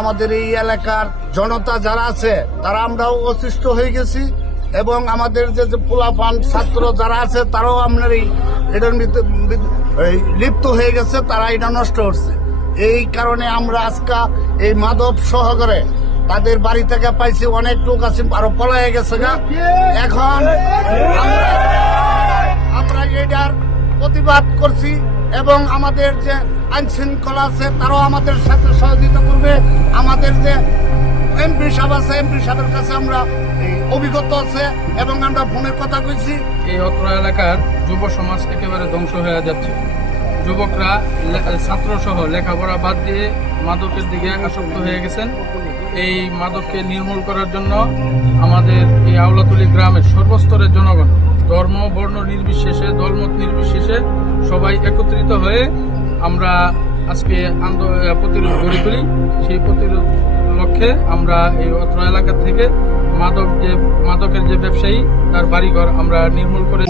আমাদের এই এলাকার জনতা যারা আছে তারা আমরাও অসুস্থ হয়ে গেছি এবং আমাদের যে পোলাপান ছাত্র যারা আছে তারাও আপনার এটার লিপ্ত হয়ে গেছে, তারা এটা নষ্ট করছে। এই কারণে আমরা আজকে এই মাদক সহকারে তাদের বাড়ি থেকে পাইছি, অনেক লোক আছে আরো পলায় গেছে গা। এখন আমরা এটার প্রতিবাদ করছি এবং আমাদের যে আইন শৃঙ্খলা আছে তারাও আমাদের সাথে সহযোগিতা করবে। আমাদের যে এমপি সাহেব আছে, এমপি সাহেবের কাছে আমরা অভিজ্ঞতা আছে এবং আমরা ফোনের কথা কইছি। এই অত্র এলাকার যুব সমাজ একেবারে ধ্বংস হয়ে যাচ্ছে। যুবকরা ছাত্র সহ লেখাপড়া বাদ দিয়ে মাদকের দিকে আসক্ত হয়ে গেছেন। এই মাদককে নির্মূল করার জন্য আমাদের এই আওলাতুলি গ্রামের সর্বস্তরের জনগণ ধর্ম বর্ণ নির্বিশেষে, দলমত নির্বিশেষে সবাই একত্রিত হয়ে আমরা আজকে প্রতিরোধ গড়ে তুলি। সেই প্রতিরোধ লক্ষ্যে আমরা এই অত্র এলাকা থেকে মাদকের যে ব্যবসায়ী তার বাড়িঘর আমরা নির্মূল করে